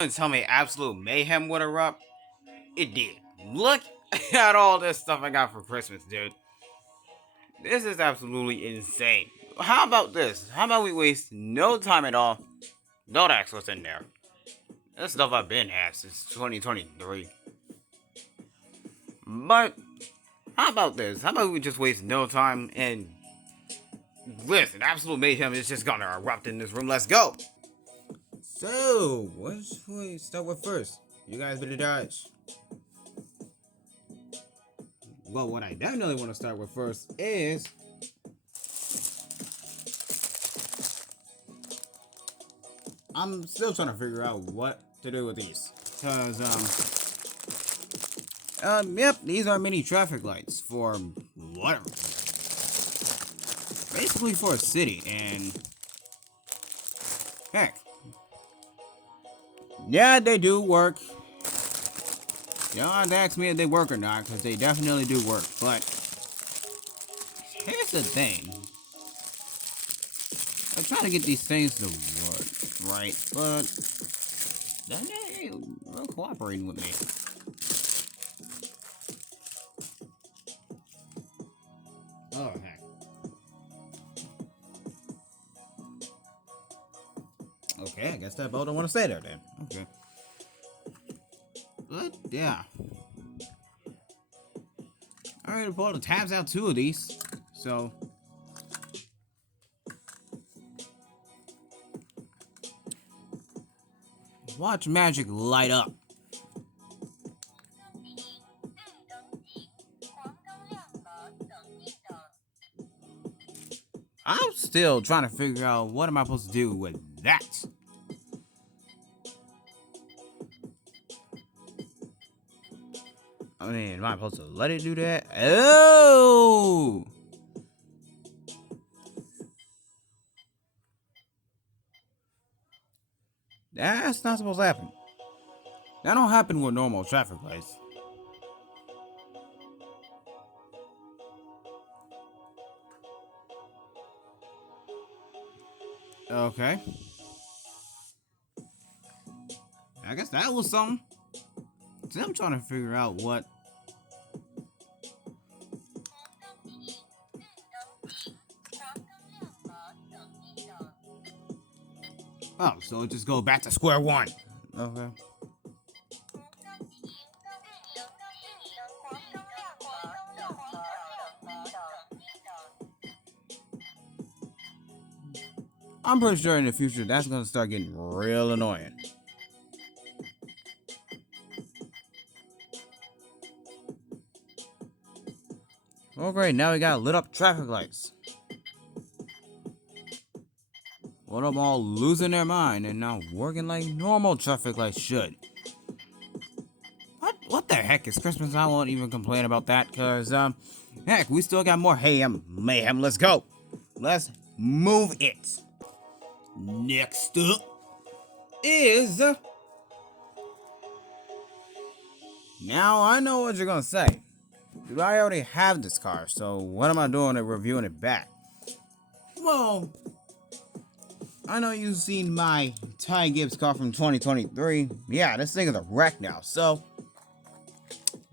And tell me absolute mayhem would erupt? It did. Look at all this stuff I got for Christmas, dude. This is absolutely insane. How about this? How about we waste no time at all? Don't ask what's in there. This stuff I've been had since 2023. But how about this? How about we just waste no time and listen? Absolute mayhem is just gonna erupt in this room. Let's go. So, what should we start with first? You guys better dodge. Well, what I definitely want to start with first is I'm still trying to figure out what to do with these. Cause yep, these are mini traffic lights for whatever. Basically for a city, and heck, yeah, they do work. You don't have to ask me if they work or not, because they definitely do work. But here's the thing. I'm trying to get these things to work, right? But they ain't cooperating with me. Oh, heck. Okay, I guess that boat don't want to stay there then. Okay. But, yeah. Alright, pull the tabs out 2 of these. So, watch magic light up. I'm still trying to figure out what am I supposed to do with that. I mean, am I supposed to let it do that? Oh! That's not supposed to happen. That don't happen with normal traffic lights. Okay. I guess that was something. See, I'm trying to figure out what. Oh, so it just go back to square one. Okay. I'm pretty sure in the future that's gonna start getting real annoying. Oh great, now we got lit up traffic lights. Well, them all losing their mind and now working like normal traffic lights should. What the heck is Christmas? I won't even complain about that, cause heck, we still got more mayhem. Let's go. Let's move it. Next up is now I know what you're gonna say. Dude, I already have this car, so what am I doing to reviewing it back? Well, I know you've seen my Ty Gibbs car from 2023. Yeah, this thing is a wreck now, so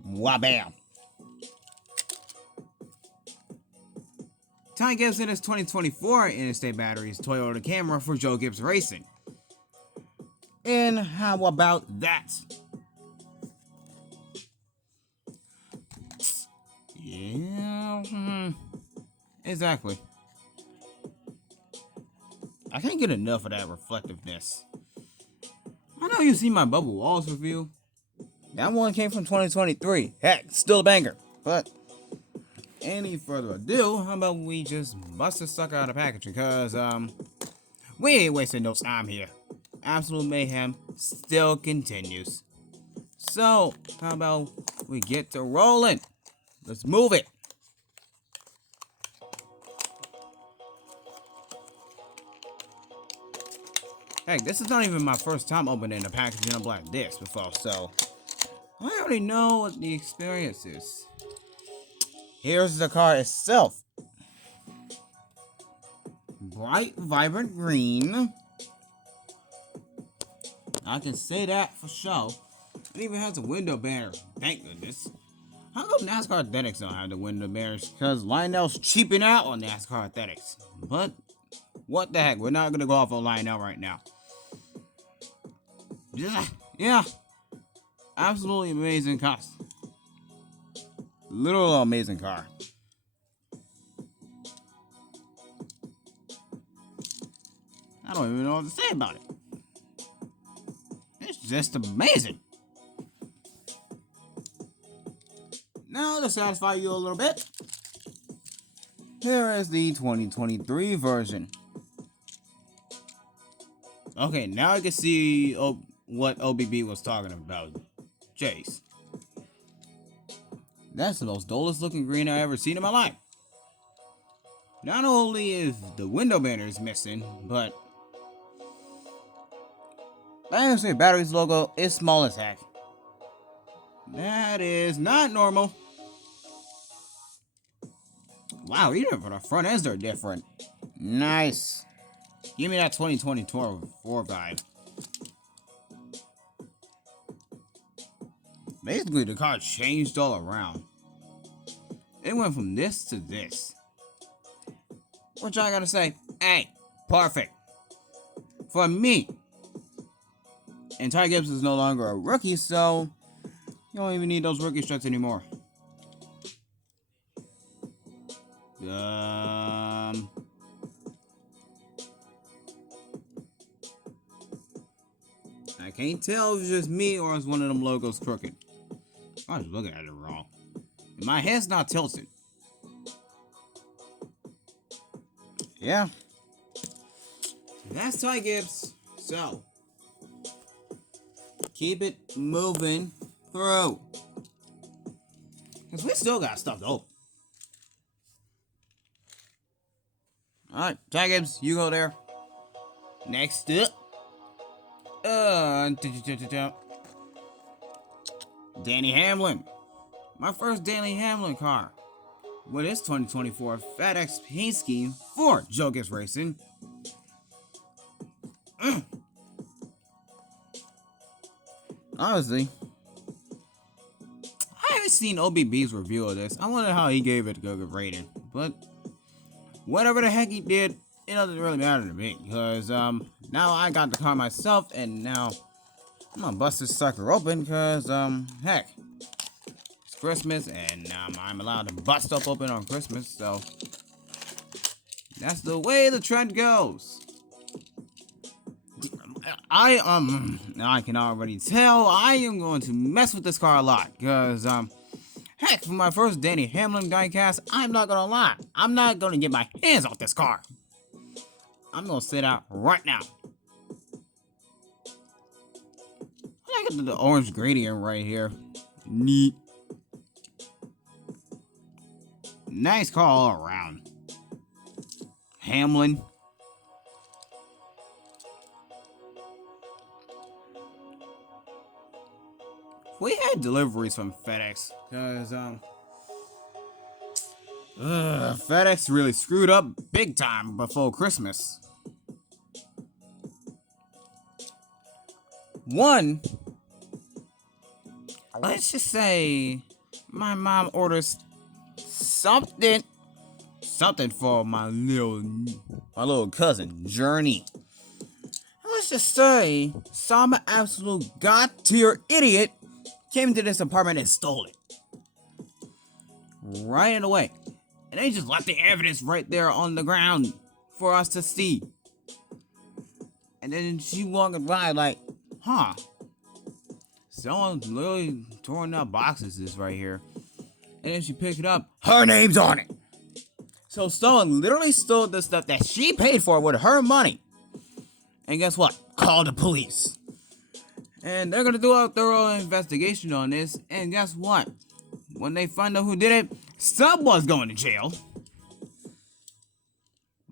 wabam. Ty Gibbs in his 2024 Interstate Batteries Toyota Camry for Joe Gibbs Racing. And how about that? Yeah, exactly. I can't get enough of that reflectiveness. I know you've seen my Bubble Walls review. That one came from 2023. Heck, still a banger. But any further ado, how about we just bust this sucker out of packaging? Because, we ain't wasting no time here. Absolute mayhem still continues. So, how about we get to rolling? Let's move it. Heck, this is not even my first time opening a packaging up like this before, so I already know what the experience is. Here's the car itself. Bright, vibrant green. I can say that for sure. It even has a window banner. Thank goodness. How come NASCAR Athletics don't have the window banners? Because Lionel's cheaping out on NASCAR Athletics. But what the heck? We're not going to go off on Lionel right now. Yeah. Absolutely amazing car. Literal amazing car. I don't even know what to say about it. It's just amazing. Now, to satisfy you a little bit, here is the 2023 version. Okay, now I can see what OBB was talking about. Chase. That's the most dullest looking green I've ever seen in my life. Not only is the window banners missing, but Dynasty Batteries logo is small as heck. That is not normal. Wow, even for the front ends they're different. Nice. Give me that 2024 vibe. Basically, the car changed all around. It went from this to this. Which I gotta say, hey, perfect. For me. And Ty Gibbs is no longer a rookie, so you don't even need those rookie struts anymore. I can't tell if it's just me or is one of them logos crooked. I was looking at it wrong. My head's not tilted. Yeah. That's Ty Gibbs. So, keep it moving through. Because we still got stuff to open. Alright, Ty Gibbs, you go there. Next up. Danny Hamlin. My first Danny Hamlin car. With his 2024 FedEx paint scheme for Joe Gibbs Racing. Honestly, I haven't seen OBB's review of this. I wonder how he gave it a good rating. But whatever the heck he did, it doesn't really matter to me. Because now I got the car myself, and now I'm gonna bust this sucker open. Because heck, it's Christmas, and I'm allowed to bust stuff open on Christmas. So that's the way the trend goes. I can already tell I am going to mess with this car a lot, because, heck, for my first Danny Hamlin diecast, I'm not gonna lie, I'm not gonna get my hands off this car. I'm gonna sit out right now. I got the orange gradient right here. Neat. Nice car all around. Hamlin. We had deliveries from FedEx, because, FedEx really screwed up big time before Christmas. One, let's just say my mom orders something for my little cousin, Journey. Let's just say some absolute god-tier idiot came into this apartment and stole it. Right away. And they just left the evidence right there on the ground for us to see. And then she walking by like, huh. Someone's literally throwing out boxes this right here. And then she picked it up. Her name's on it. So someone literally stole the stuff that she paid for with her money. And guess what? Call the police. And they're gonna do a thorough investigation on this. And guess what? When they find out who did it, someone's going to jail.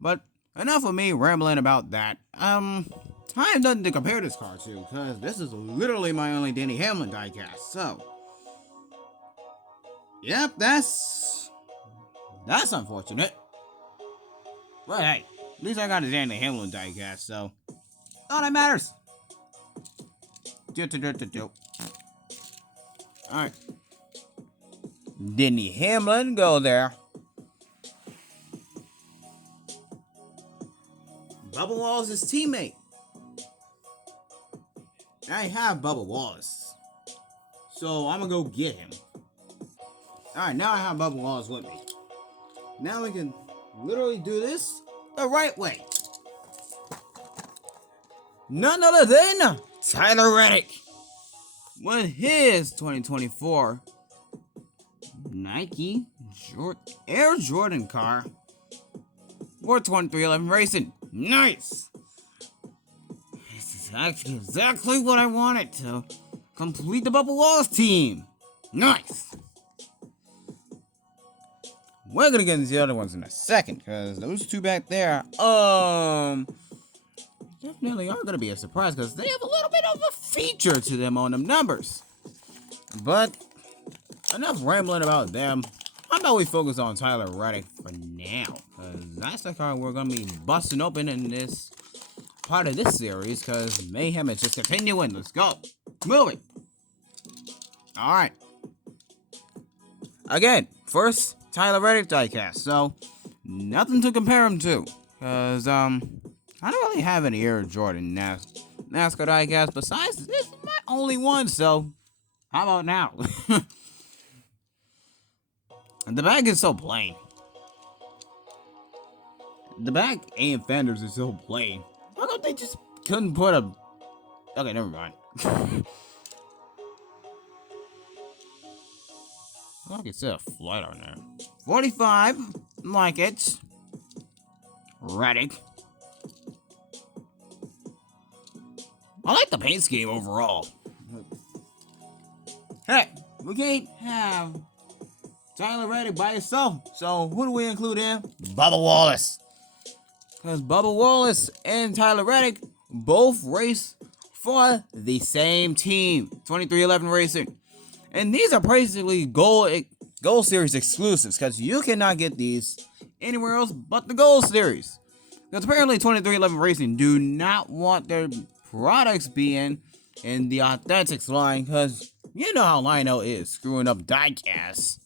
But enough of me rambling about that. I have nothing to compare this car to, because this is literally my only Danny Hamlin diecast. So, yep, that's unfortunate. But hey, at least I got a Danny Hamlin diecast, so all that matters. Alright. Denny Hamlin go there. Bubba Wallace's teammate. I have Bubba Wallace. So I'm gonna go get him. Alright, now I have Bubba Wallace with me. Now we can literally do this the right way. None other than Tyler Reddick with his 2024 Nike Air Jordan car for 2311 Racing. Nice! This is actually exactly what I wanted to complete the Bubba Wallace team. Nice! We're gonna get into the other ones in a second, because those two back there, definitely are gonna be a surprise, because they have a little bit of a feature to them on them numbers. But enough rambling about them. How about we focus on Tyler Reddick for now? Because that's the car we're going to be busting open in this part of this series. Because Mayhem is just continuing. Let's go. Moving. Alright. Again, first Tyler Reddick diecast. So, nothing to compare him to. Because, I don't really have any Air Jordan NASCAR diecast. Besides, this is my only one. So, how about now? The bag is so plain. The bag and fenders is so plain. Why don't they just couldn't put a... Okay, never mind. I can see a flight on there. 45, like it. Reddick. I like the paint scheme overall. Hey, we can't have Tyler Reddick by himself. So who do we include in? Bubba Wallace. Because Bubba Wallace and Tyler Reddick both race for the same team, 2311 Racing. And these are basically Gold Series exclusives, because you cannot get these anywhere else but the Gold Series. Because apparently 2311 Racing do not want their products being in the Authentics line, because you know how Lionel is screwing up diecasts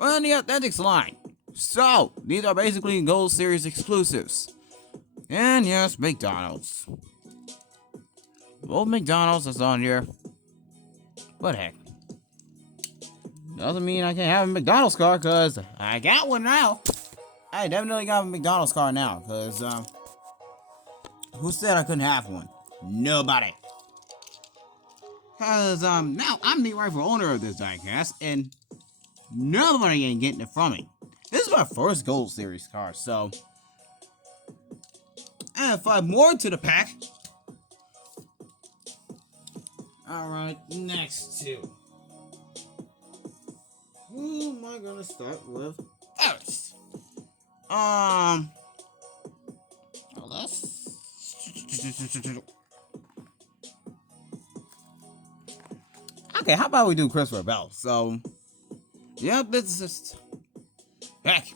on the Authentics line. So these are basically Gold Series exclusives. And yes, McDonald's. Both McDonald's is on here. But heck, doesn't mean I can't have a McDonald's car, because I got one now. I definitely got a McDonald's car now, because who said I couldn't have one? Nobody. Because now I'm the rightful owner of this diecast, and nobody ain't getting it from me. This is my first Gold Series car, so I have 5 more to the pack. Alright, next 2. Who am I gonna start with first? Well, let's... Okay, how about we do Christopher Bell? So, yep, this is just... Heck.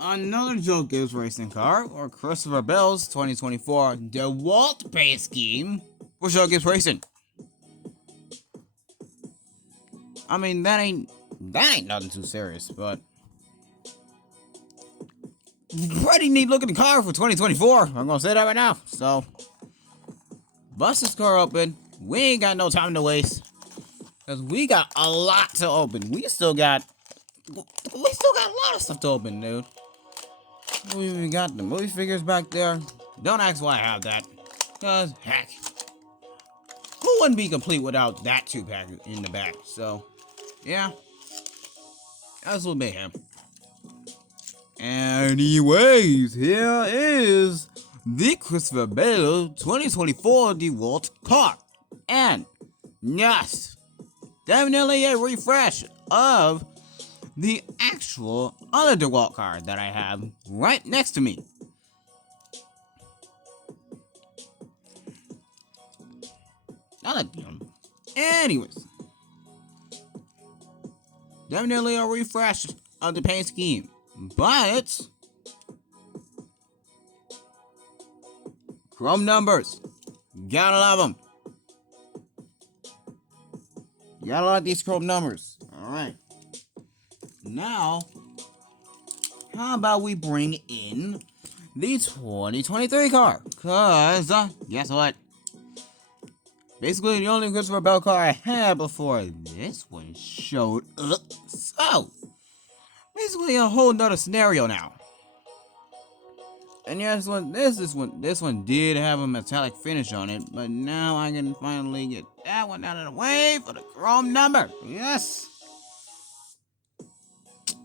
Another Joe Gibbs racing car, or Christopher Bell's 2024 DeWalt paint scheme for Joe Gibbs Racing. I mean, that ain't nothing too serious, but pretty neat looking car for 2024. I'm gonna say that right now. So, bust this car open. We ain't got no time to waste, because we got a lot to open. We still got a lot of stuff to open, dude. We got the movie figures back there. Don't ask why I have that, because heck, who wouldn't be complete without that 2-pack in the back? So, yeah, that's what mayhem. Anyways, here is the Christopher Bell 2024 DeWalt car. And yes, definitely a refresh of the actual other DeWalt car that I have right next to me. Anyways, definitely a refresh of the paint scheme, but chrome numbers, gotta love them. You gotta like these chrome numbers. Alright. Now, how about we bring in the 2023 car? Cause, guess what? Basically, the only Christopher Bell car I had before this one showed up. So, basically a whole nother scenario now. And yes, this one did have a metallic finish on it, but now I can finally get that one out of the way for the chrome number. Yes.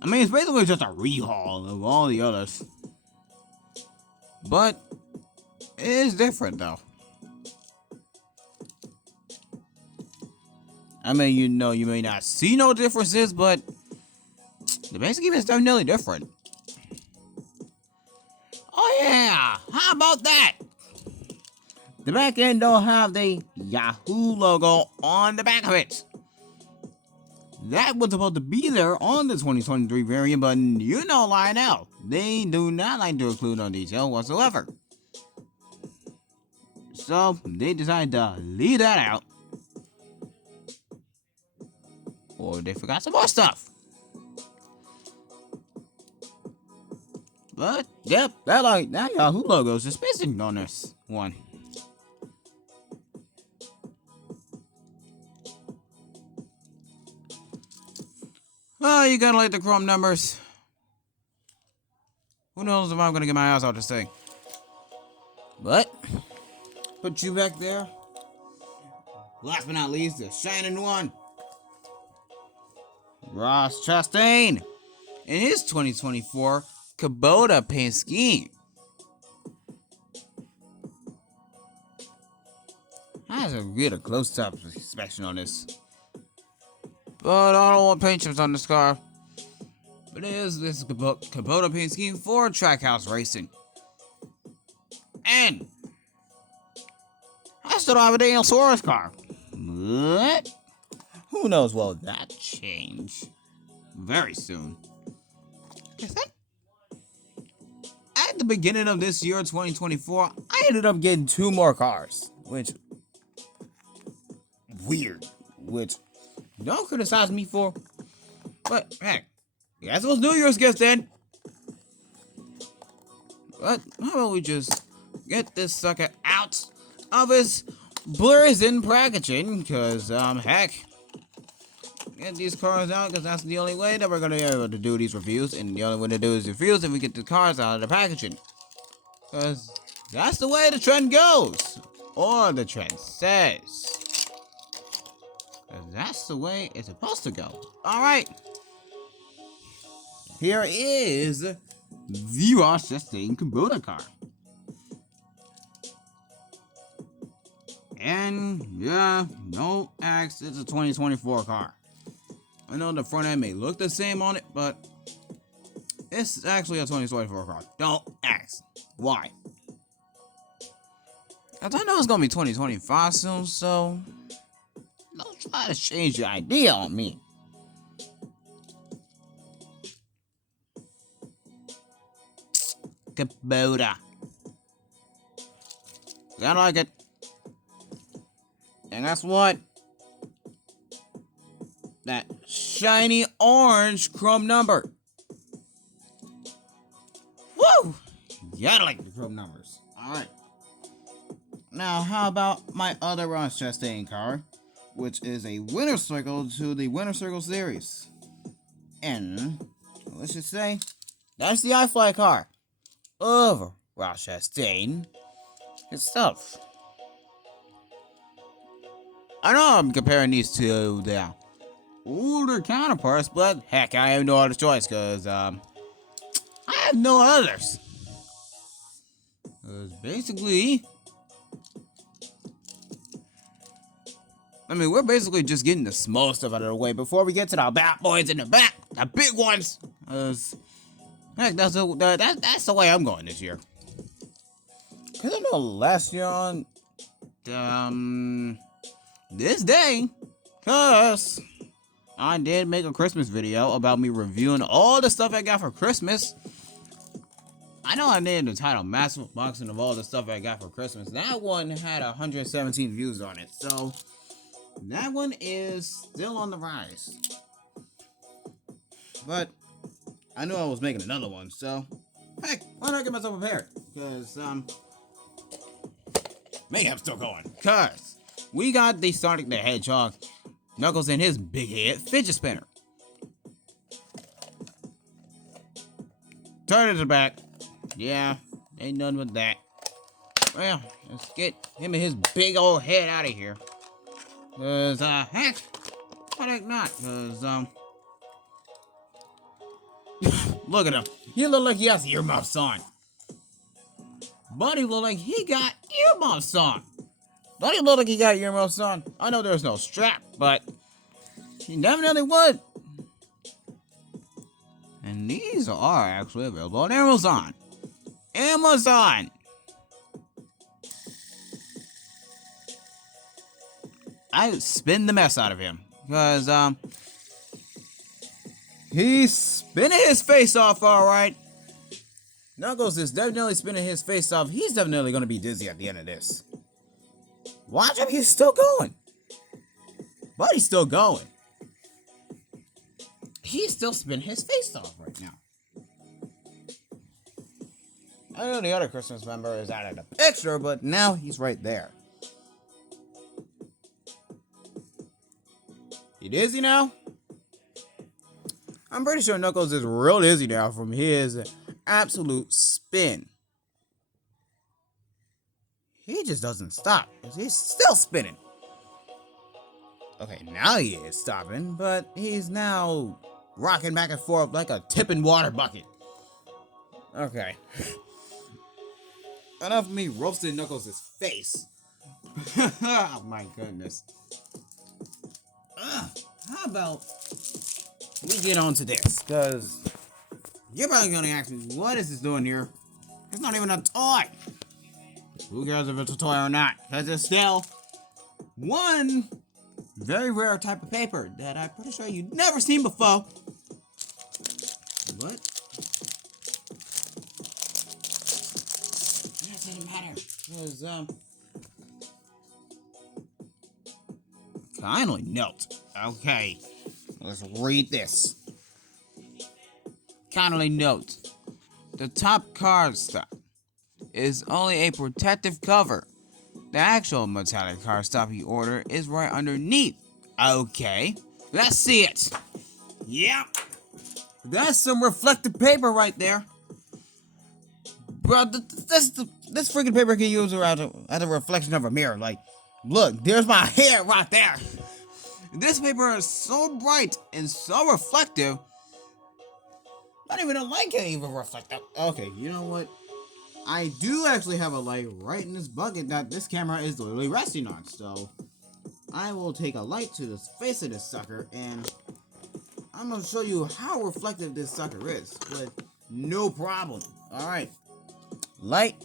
I mean, it's basically just a rehaul of all the others, but it is different though. I mean, you know, you may not see no differences, but the basic game is definitely different. Oh yeah, how about that? The back end don't have the Yahoo logo on the back of it. That was supposed to be there on the 2023 variant, but you know Lionel, they do not like to include no detail whatsoever. So they decided to leave that out. Or they forgot some more stuff. But yep, that Yahoo logo is just missing on this one. Oh, you gotta like the chrome numbers. Who knows if I'm gonna get my ass out this thing. But put you back there. Last but not least, the shining one, Ross Chastain, in his 2024 Kubota paint scheme. I have to get a close-up inspection on this, but I don't want paint chips on this car. But it is this Kubota paint scheme for Trackhouse Racing. And I still don't have a Daniel Suarez car. But who knows, will that change very soon. At the beginning of this year, 2024, I ended up getting 2 more cars. Which, weird. Which, don't criticize me for. But, heck, that's those New Year's gifts then. But, how about we just get this sucker out of his blazing packaging? Because, heck, get these cars out, because that's the only way that we're going to be able to do these reviews. And the only way to do these reviews is if we get the cars out of the packaging. Because that's the way the trend goes. Or the trend says. That's the way it's supposed to go. Alright. Here is the Ross Chastain Kubota car. And yeah, no X, it's a 2024 car. I know the front end may look the same on it, but it's actually a 2024 car. Don't ask why. Cause I know it's gonna be 2025 soon, so don't try to change your idea on me. Kubota. I like it. And guess what? That shiny orange chrome number. Woo! Yeah, I like the chrome numbers. Alright. Now, how about my other Ross Chastain car, which is a Winter Circle to the Winter Circle series. And let's just say that's the iFly car of Ross Chastain itself. I know I'm comparing these to their older counterparts, but heck, I have no other choice because I have no others. Because basically, I mean, we're basically just getting the small stuff out of the way before we get to the bad boys in the back, the big ones. Heck, that's the way I'm going this year. Cause I know last year on this day, cause I did make a Christmas video about me reviewing all the stuff I got for Christmas. I know I named the title Massive Unboxing of all the stuff I got for Christmas. That one had 117 views on it, so That one is still on the rise. But I knew I was making another one, so heck, why not get myself prepared? Because Mayhem's still going. Cause we got the Sonic the Hedgehog, Knuckles and his big head fidget spinner. Turn it to the back. Yeah, ain't nothing with that. Well, let's get him and his big old head out of here. Cause heck, why the heck not? Cause look at him. He look like he has earmuffs on. Buddy look like he got earmuffs on. Buddy look like he got earmuffs on. I know there's no strap, but he definitely would. And these are actually available on Amazon. Amazon! I spin the mess out of him. Because, he's spinning his face off, alright. Knuckles is definitely spinning his face off. He's definitely going to be dizzy at the end of this. Watch him, he's still going. Buddy's still going. He's still spinning his face off right now. I know the other Christmas member is out of the picture, but now he's right there. You dizzy now? I'm pretty sure Knuckles is real dizzy now from his absolute spin. He just doesn't stop. He's still spinning. Okay, now he is stopping, but he's now rocking back and forth like a tipping water bucket. Okay. Enough of me roasting Knuckles' face. Oh my goodness. How about we get on to this? Because you're probably going to ask me, what is this doing here? It's not even a toy. Who cares if it's a toy or not? Because it's still one very rare type of paper that I'm pretty sure you've never seen before. What? It doesn't matter. Because, kindly note. Okay. Let's read this. Kindly note. The top cardstock is only a protective cover. The actual metallic cardstock you order is right underneath. Okay. Let's see it. Yeah. That's some reflective paper right there. Bro, this freaking paper can use as a reflection of a mirror. Like, look, there's my hair right there. This paper is so bright and so reflective. Not even a light can even reflect that. Okay, you know what? I do actually have a light right in this bucket that this camera is literally resting on. So, I will take a light to the face of this sucker and I'm going to show you how reflective this sucker is. But no problem. Alright. Light.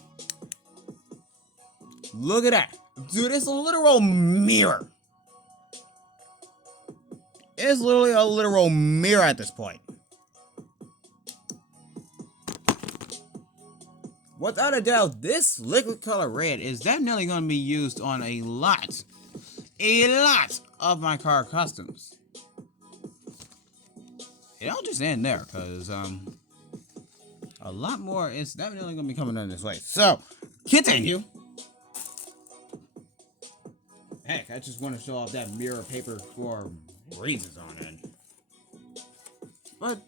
Look at that. Dude, it's a literal mirror. It's literally a literal mirror at this point. Without a doubt, this liquid color red is definitely going to be used on a lot of my car customs. It don't just end there, because a lot more is definitely going to be coming in this way. So, continue. Heck, I just want to show off that mirror paper for reasons on it. But,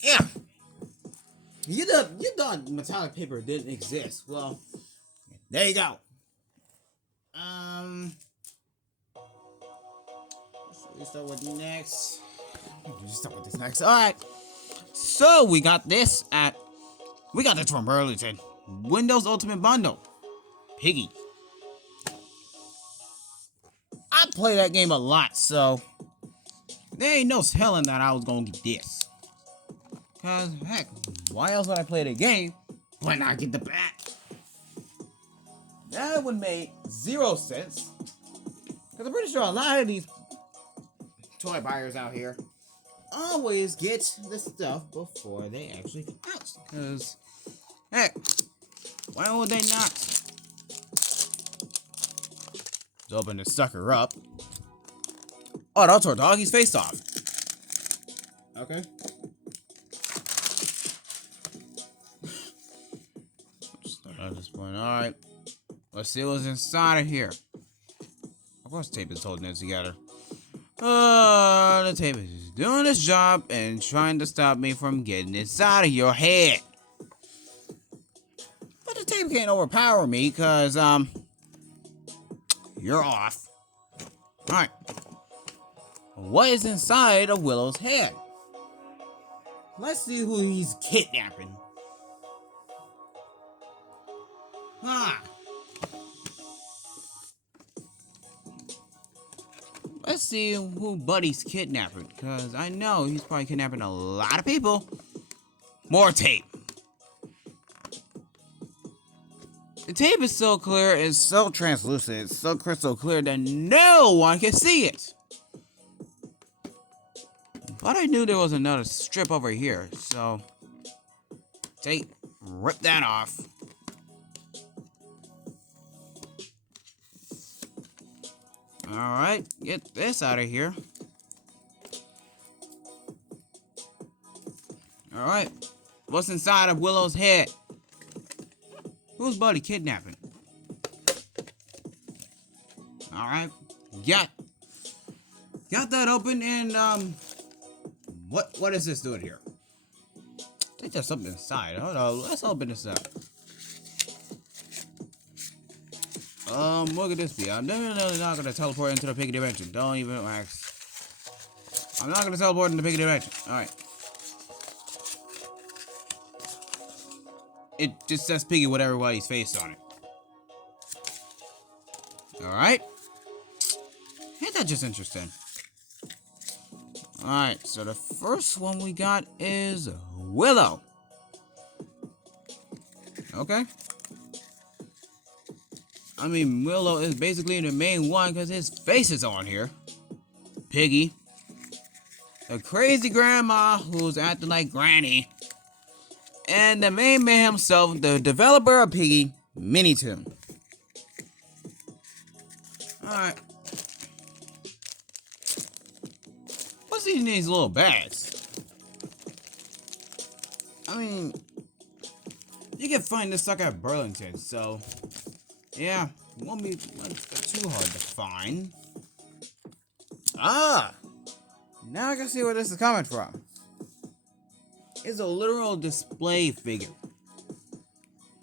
yeah. You thought metallic paper didn't exist. Well, there you go. Let's start with next. Just start with this next. Alright. So, we got this from Burlington. Windows Ultimate Bundle. Piggy. I play that game a lot, so there ain't no telling that I was gonna get this. Cause heck, why else would I play the game when I get the back? That would make 0 sense. Cause I'm pretty sure a lot of these toy buyers out here always get the stuff before they actually come out. Cause heck, why would they not? Let's open this sucker up. Oh, that's our doggy's face off. Okay. Start at this point. Alright. Let's see what's inside of here. Of course, tape is holding it together. The tape is doing its job and trying to stop me from getting inside of your head. But the tape can't overpower me because, you're off. Alright. What is inside of Willow's head? Let's see who he's kidnapping. Let's see who Buddy's kidnapping, because I know he's probably kidnapping a lot of people. More tape. The tape is so clear, it's so translucent, it's so crystal clear that no one can see it. But I knew there was another strip over here, so tape, rip that off. Alright, get this out of here. Alright, what's inside of Willow's head? Who's Buddy kidnapping? Alright, got that open, and what is this doing here? I think there's something inside. Hold on, let's open this up. What could this be? I'm definitely not gonna teleport into the piggy dimension. Don't even ask. I'm not gonna teleport into the piggy dimension. Alright. It just says piggy with everybody's face on it. Alright. Ain't that just interesting? Alright, so the first one we got is Willow. Okay. I mean, Willow is basically the main one because his face is on here. Piggy. The crazy grandma who's acting like Granny. And the main man himself, the developer of Piggy, Minitoon. Alright. What's in these little bags? I mean, you can find this stuff at Burlington, so yeah, won't be too hard to find. Ah! Now I can see where this is coming from. It's a literal display figure.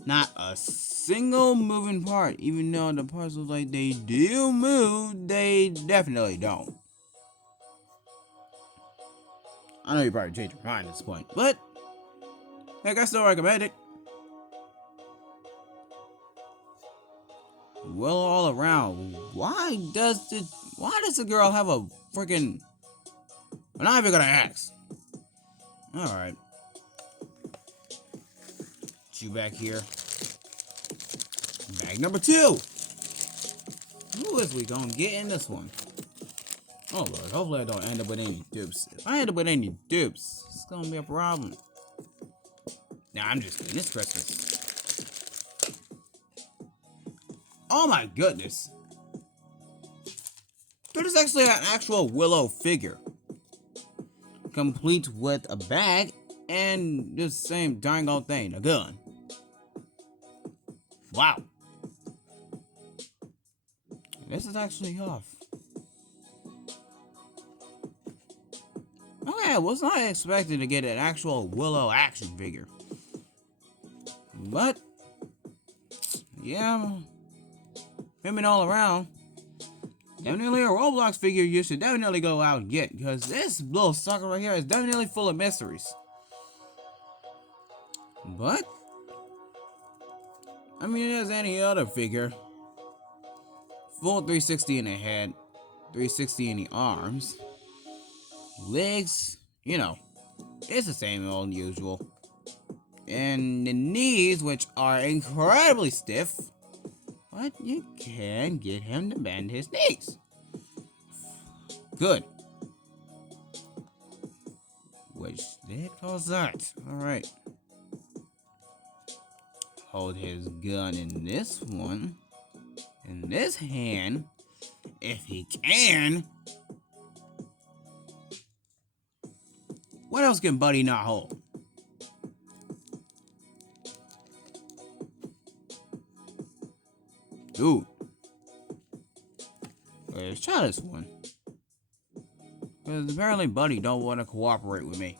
Not a single moving part, even though the parts look like they do move, they definitely don't. I know you probably changed your mind at this point, but heck, I still recommend it. Well, all around, why does the girl have a freaking? I'm not even gonna ask. All right, you back here. Bag number 2. Who is we gonna get in this one? Oh Lord, hopefully I don't end up with any dupes. If I end up with any dupes, it's gonna be a problem. Nah, I'm just kidding. It's Christmas. Oh my goodness. There is actually an actual Willow figure. Complete with a bag and this same dang old thing, a gun. Wow. This is actually off. Okay, I was not expecting to get an actual Willow action figure. But yeah, women all around. Definitely a Roblox figure you should definitely go out and get, because this little sucker right here is definitely full of mysteries. But I mean, it has any other figure. Full 360 in the head, 360 in the arms, legs, you know, it's the same old usual. And the knees, which are incredibly stiff. But you can get him to bend his knees. Good. Which did cause that. Alright. Hold his gun in this one. In this hand. If he can. What else can Buddy not hold? Dude. Let's try this one. Because apparently Buddy don't want to cooperate with me.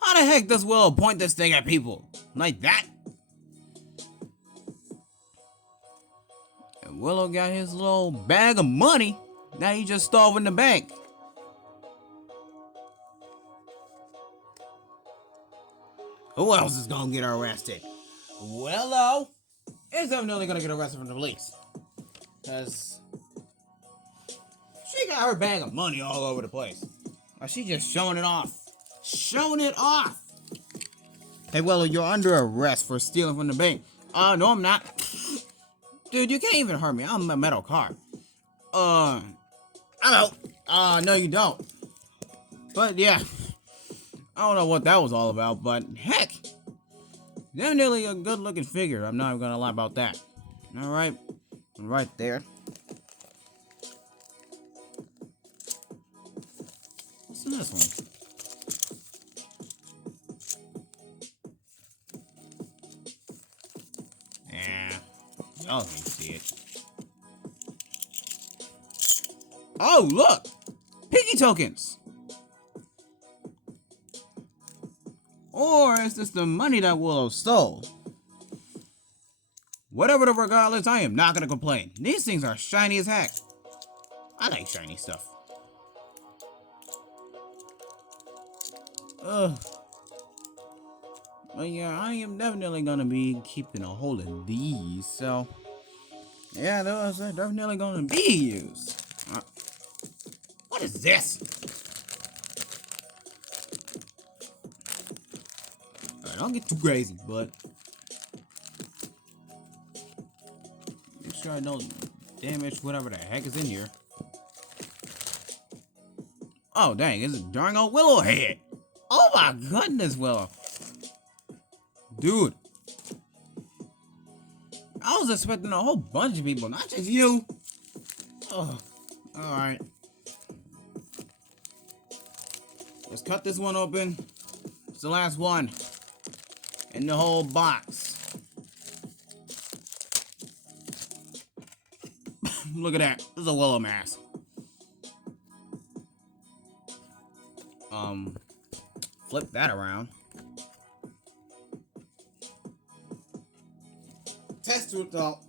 How the heck does Willow point this thing at people? Like that? And Willow got his little bag of money. Now he just starving the bank. Who else is gonna get arrested? Willow is definitely gonna get arrested from the police. Cause she got her bag of money all over the place. Or she just showing it off. Showing it off. Hey Willow, you're under arrest for stealing from the bank. No I'm not. Dude, you can't even hurt me. I'm a metal car. I'm out. No you don't. But yeah. I don't know what that was all about, but heck. Definitely a good looking figure. I'm not gonna lie about that. Alright. Right there. What's in this one? Yeah. Y'all can't see it. Oh, look! Piggy tokens! Or is this the money that Willow stole? Whatever the regardless, I am not gonna complain. These things are shiny as heck. I like shiny stuff. Ugh. But yeah, I am definitely gonna be keeping a hold of these, so... yeah, those are definitely gonna be used. What is this? Don't get too crazy, but make sure I don't damage whatever the heck is in here. Oh dang, it's a darn old Willow head. Oh my goodness, Willow. Dude. I was expecting a whole bunch of people, not just you. Oh, alright. Let's cut this one open. It's the last one in the whole box. Look at that. This is a Willow mask. Flip that around. Test result.